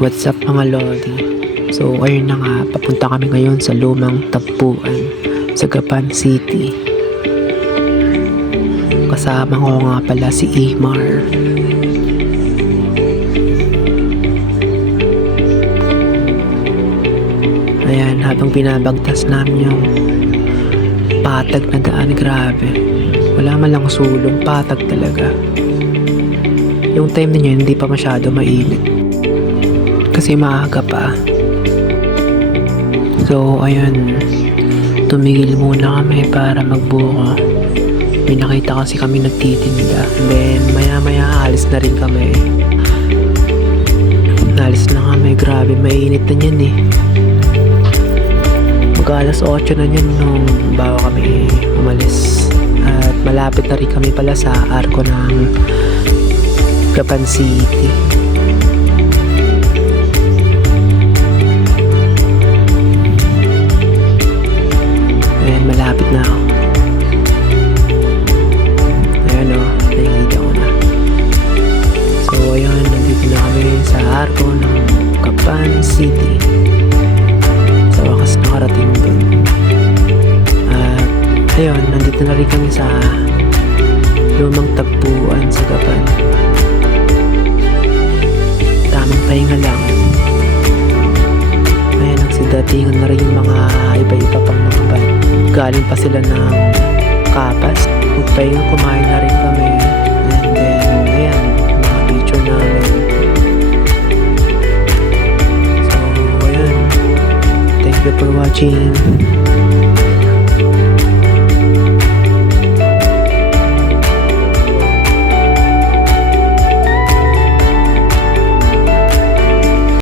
What's up mga Lodi? So ayun na nga, papunta kami ngayon sa lumang tagpuan sa Gapan City. Kasama ko nga pala si Imar. Ayan, habang binabagtas namin yung patag na daan, grabe. Wala man lang sulong, patag talaga. Yung time na yun, hindi pa masyado mainit. Kasi maaga pa. So, ayun. Tumigil muna kami para magbuko. May nakita kasi kami nagtitinda. And then, maya-maya alis na rin kami. Alis na kami. Grabe, mainit na yan eh. Mag-alas 8 na yan nung bago kami umalis. At malapit na rin kami pala sa arko ng Gapan City. Ayan, malapit na ako. Ayan o, nakikita ko na. So ayun, nandito na kami sa arko ng Gapan City. Sa wakas nakarating din. At ayun, nandito na rin kami sa lumang tagpuan sa Gapan. Tamang pahinga lang. Ayan, nagsidatingan na rin yung mga iba-iba pang mga van. Galing pa sila ng Kapas. Magpahinga, kumain na rin kami. And then, ayan, mga picture namin. So, ayan. Thank you for watching.